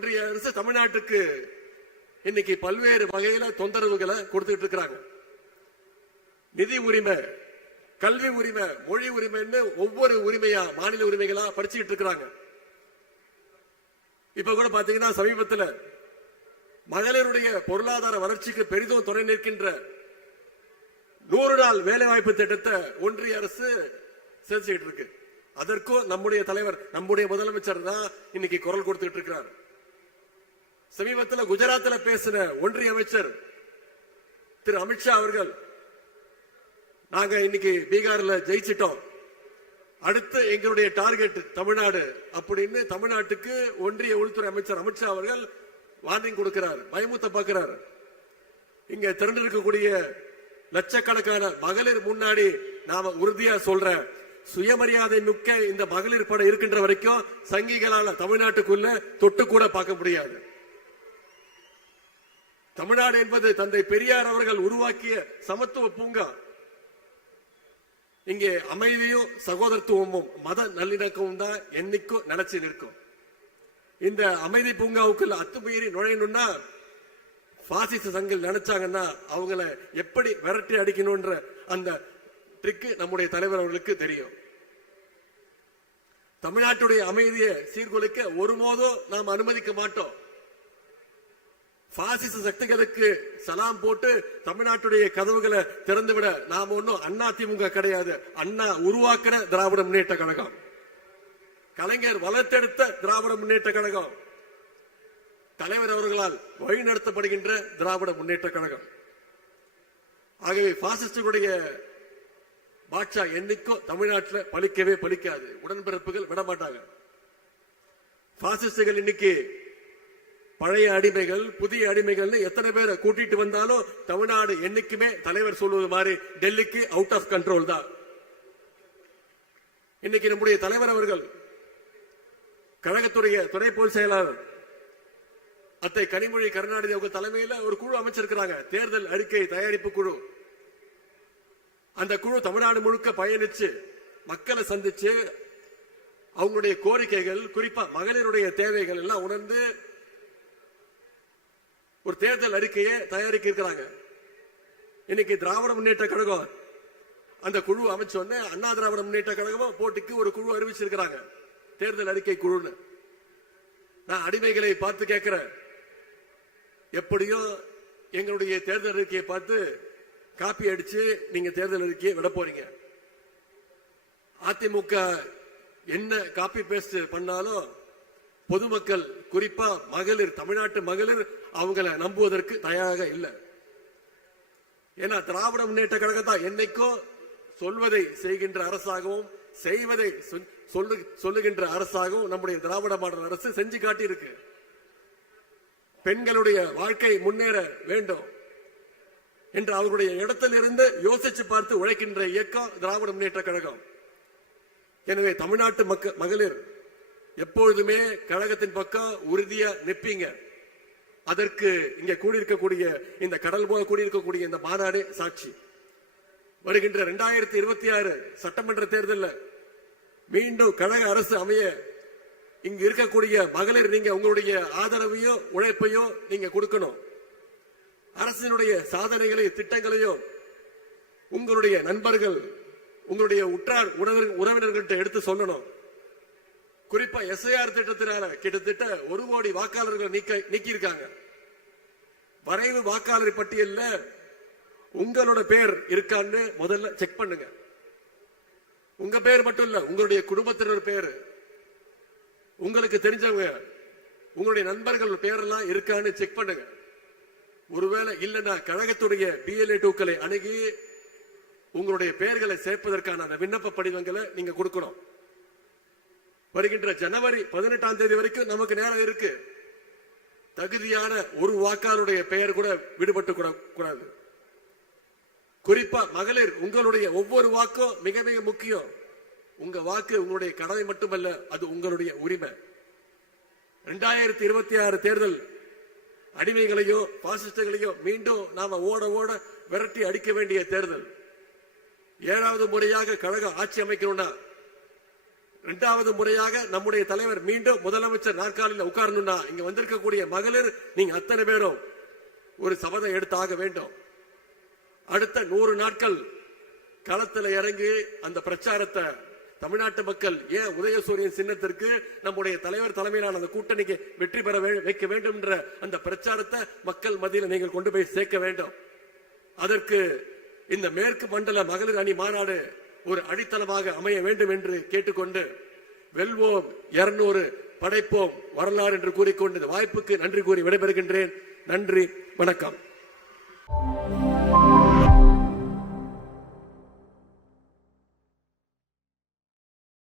ஒன்றிய அரசு தமிழ்நாட்டுக்கு இன்னைக்கு பல்வேறு வகையில தொந்தரவுகளை கொடுத்துட்டு இருக்கிறாங்க. நிதி உரிமை, கல்வி உரிமை, மொழி உரிமைன்னு ஒவ்வொரு உரிமையா மாநில உரிமைகளா படிச்சுட்டு இருக்கிறாங்க. இப்ப கூட பாத்தீங்கன்னா சமீபத்தில் மகளிருடைய பொருளாதார வளர்ச்சிக்கு பெரிதும் துணை நிற்கின்ற 100 நாள் வேலைவாய்ப்பு திட்டத்தை ஒன்றிய அரசு செஞ்சுட்டு இருக்கு. அதற்கும் நம்முடைய தலைவர், நம்முடைய முதலமைச்சர் தான் இன்னைக்கு குரல் கொடுத்துட்டு இருக்கிறார். சமீபத்தில் குஜராத்தில் பேசின ஒன்றிய அமைச்சர் திரு அமித்ஷா அவர்கள், நாங்க இன்னைக்கு பீகார்ல ஜெயிச்சிட்டோம், அடுத்து எங்களுடைய டார்கெட் தமிழ்நாடு அப்படின்னு தமிழ்நாட்டுக்கு ஒன்றிய உள்துறை அமைச்சர் அமித்ஷா அவர்கள் வார்னிங் கொடுக்கிறார், பயமுத்த பார்க்கிறார். இங்க திரண்டிருக்கக்கூடிய லட்சக்கணக்கான மகளிர் முன்னாடி நாம உறுதியா சொல்ற சுயமரியாதை மிக்க இந்த மகளிர் படம் இருக்கின்ற வரைக்கும் சங்கிகளால தமிழ்நாட்டுக்குள்ள தொட்டு கூட பார்க்க முடியாது. தமிழ்நாடு என்பது தந்தை பெரியார் அவர்கள் உருவாக்கிய சமத்துவ பூங்கா. இங்கே அமைதியும் சகோதரத்துவமும் மத நல்லிணக்கமும் தான் என்னைக்கும் நினைச்சு நிற்கும். இந்த அமைதி பூங்காவுக்குள்ள அத்துமீறி நுழையணும்னா பாசிச சங்கில் நினைச்சாங்கன்னா அவங்கள எப்படி விரட்டி அடிக்கணும்ன்ற அந்த ட்ரிக் நம்முடைய தலைவர் அவர்களுக்கு தெரியும். தமிழ்நாட்டுடைய அமைதியை சீர்குலைக்க ஒருபோதும் நாம் அனுமதிக்க மாட்டோம். பாசிச சக்திகளுக்கு சலாம் போட்டு தமிழ்நாட்டுடைய கதவுகளை திறந்துவிட நாம ஒன்னும் அண்ணா திமுக கிடையாது. அண்ணா உருவாக்கின திராவிட முன்னேற்ற கழகம், கலைஞர் வளர்த்தெடுத்த திராவிட முன்னேற்ற கழகம், தலைவர் அவர்களால் வழிநடத்தப்படுகின்ற திராவிட முன்னேற்ற கழகம். ஆகவே பாசிஸ்டுடைய பாட்சா என்னைக்கும் தமிழ்நாட்டில் பலிக்கவே பலிக்காது. உடன்பிறப்புகள் விட மாட்டாங்க. பாசிஸ்டுகள் இன்னைக்கு பழைய அடிமைகள், புதிய அடிமைகள் எத்தனை பேரை கூட்டிட்டு வந்தாலும் தமிழ்நாடு என்னைக்குமே தலைவர் சொல்வது மாதிரி டெல்லிக்கு அவுட் ஆஃப் கண்ட்ரோல் தான். இன்னைக்கு நம்முடைய தலைவர் அவர்கள் கழகத்துடைய துணை பொதுச் செயலாளர் அத்தை கனிமொழி கருணாநிதி அவங்க தலைமையில ஒரு குழு அமைச்சிருக்கிறாங்க, தேர்தல் அறிக்கை தயாரிப்பு குழு. அந்த குழு தமிழ்நாடு முழுக்க பயணிச்சு மக்களை சந்திச்சு அவங்களுடைய கோரிக்கைகள், குறிப்பா மகளிருடைய தேவைகள் எல்லாம் உணர்ந்து ஒரு தேர்தல் அறிக்கையை தயாரிக்க இருக்கிறாங்க. இன்னைக்கு திராவிட முன்னேற்ற கழகம் அந்த குழு அமைச்சோன்னு அண்ணா திராவிட முன்னேற்ற கழகம் போட்டிக்கு ஒரு குழு அறிவிச்சிருக்கிறாங்க, தேர்தல் அறிக்கை குழுன்னு. நான் அடிமைகளை பார்த்து கேட்கிறேன், எப்படியும் எங்களுடைய தேர்தல் அறிக்கையை பார்த்து காப்பி அடிச்சு நீங்க தேர்தல் அறிக்கையை விட போறீங்க. அதிமுக என்ன காப்பி பேஸ்ட் பண்ணாலும் பொதுமக்கள், குறிப்பா மகளிர், தமிழ்நாட்டு மகளிர் அவங்கள நம்புவதற்கு தயாராக இல்லை. ஏன்னா திராவிட முன்னேற்ற கழகம் தான் என்னைக்கும் சொல்வதை செய்கின்ற அரசாகவும் செய்வதை சொல்லுகின்ற அரசாகவும் நம்முடைய திராவிட மாடல் அரசு செஞ்சு காட்டி இருக்கு. பெண்களுடைய வாழ்க்கை முன்னேற வேண்டும் என்று அவர்களுடைய இடத்திலிருந்து யோசிச்சு பார்த்து உழைக்கின்ற இயக்கம் திராவிட முன்னேற்ற கழகம். எனவே தமிழ்நாட்டு மகளிர் எப்பொழுதுமே கழகத்தின் பக்கம் உறுதியா நிற்பீங்க. அதற்கு இங்க கூடியிருக்கக்கூடிய இந்த கடல் போல கூடியிருக்கக்கூடிய இந்த மாநாடு சாட்சி. வருகின்ற 2026 சட்டமன்ற தேர்தலில் மீண்டும் கழக அரசு அமைய இங்கு இருக்கக்கூடிய மகளிர் நீங்க உங்களுடைய ஆதரவையோ உழைப்பையோ நீங்க கொடுக்கணும். அரசினுடைய சாதனைகளை, திட்டங்களையும் உங்களுடைய நண்பர்கள், உங்களுடைய உற்றார் உறவினர்கள்ட்ட எடுத்து சொல்லணும். குறிப்பா எஸ்ஐஆர் திட்டத்தினால கிட்டத்தட்ட 1 கோடி வாக்காளர்கள் நீக்கி இருக்காங்க. வரைவு வாக்காளர் பட்டியலில் உங்களோட பேர் இருக்கான்னு முதல்ல செக் பண்ணுங்க. உங்க பேர் மட்டும் இல்ல, உங்களுடைய குடும்பத்தினர் பேர், உங்களுக்கு தெரிஞ்சவங்க, உங்களுடைய நண்பர்கள் பேரெல்லாம் இருக்கான்னு செக் பண்ணுங்க. ஒருவேளை இல்லைன்னா கழகத்துடைய BLA 2க்களை அணுகி உங்களுடைய பெயர்களை சேர்ப்பதற்கான அந்த விண்ணப்ப படிவங்களை நீங்க கொடுக்கணும். வருகின்ற ஜனவரி 18ஆம் தேதி வரைக்கும் நமக்கு நேரம் இருக்கு. தகுதியான ஒரு வாக்காளருடைய பெயர் கூட விடுபட்டு கூடாது. குறிப்பா மகளிர், உங்களுடைய ஒவ்வொரு வாக்கும் மிக மிக முக்கியம். உங்க வாக்கு உங்களுடைய கடமை மட்டுமல்ல, அது உங்களுடைய உரிமை. 2026 தேர்தல் அடிமைகளையோ பாசிஸ்டுகளையோ மீண்டும் நாம ஓட ஓட விரட்டி அடிக்க வேண்டிய தேர்தல். 7வது முறையாக கழக ஆட்சி அமைக்கணும்னா இரண்டாவது முறையாக நம்முடைய தலைவர் மீண்டும் முதலமைச்சர் நாற்காலியில் உட்காரணும்னா இங்க வந்திருக்கக்கூடிய மகளிர் நீங்க அத்தனை பேரும் ஒரு சபதம் எடுத்தாக வேண்டும். அடுத்த 100 நாட்கள் களத்தில் இறங்கி அந்த பிரச்சாரத்தை தமிழ்நாட்டு மக்கள் ஏன் உதயசூரியன் சின்னத்திற்கு நம்முடைய தலைவர் தலைமையிலான அந்த கூட்டணிக்கு வெற்றி பெற வைக்க வேண்டும் என்ற அந்த பிரச்சாரத்தை மக்கள் மத்தியில் நீங்கள் கொண்டு போய் சேர்க்க வேண்டும். அதற்கு இந்த மேற்கு மண்டல மகளிர் அணி மாநாடு ஒரு அடித்தளமாக அமைய வேண்டும் என்று கேட்டுக்கொண்டு வெல்வோம் 200 படைப்போம் வரலாறு என்று கூறிக்கொண்டு வாய்ப்புக்கு நன்றி கூறி விடைபெறுகின்றேன். நன்றி, வணக்கம்.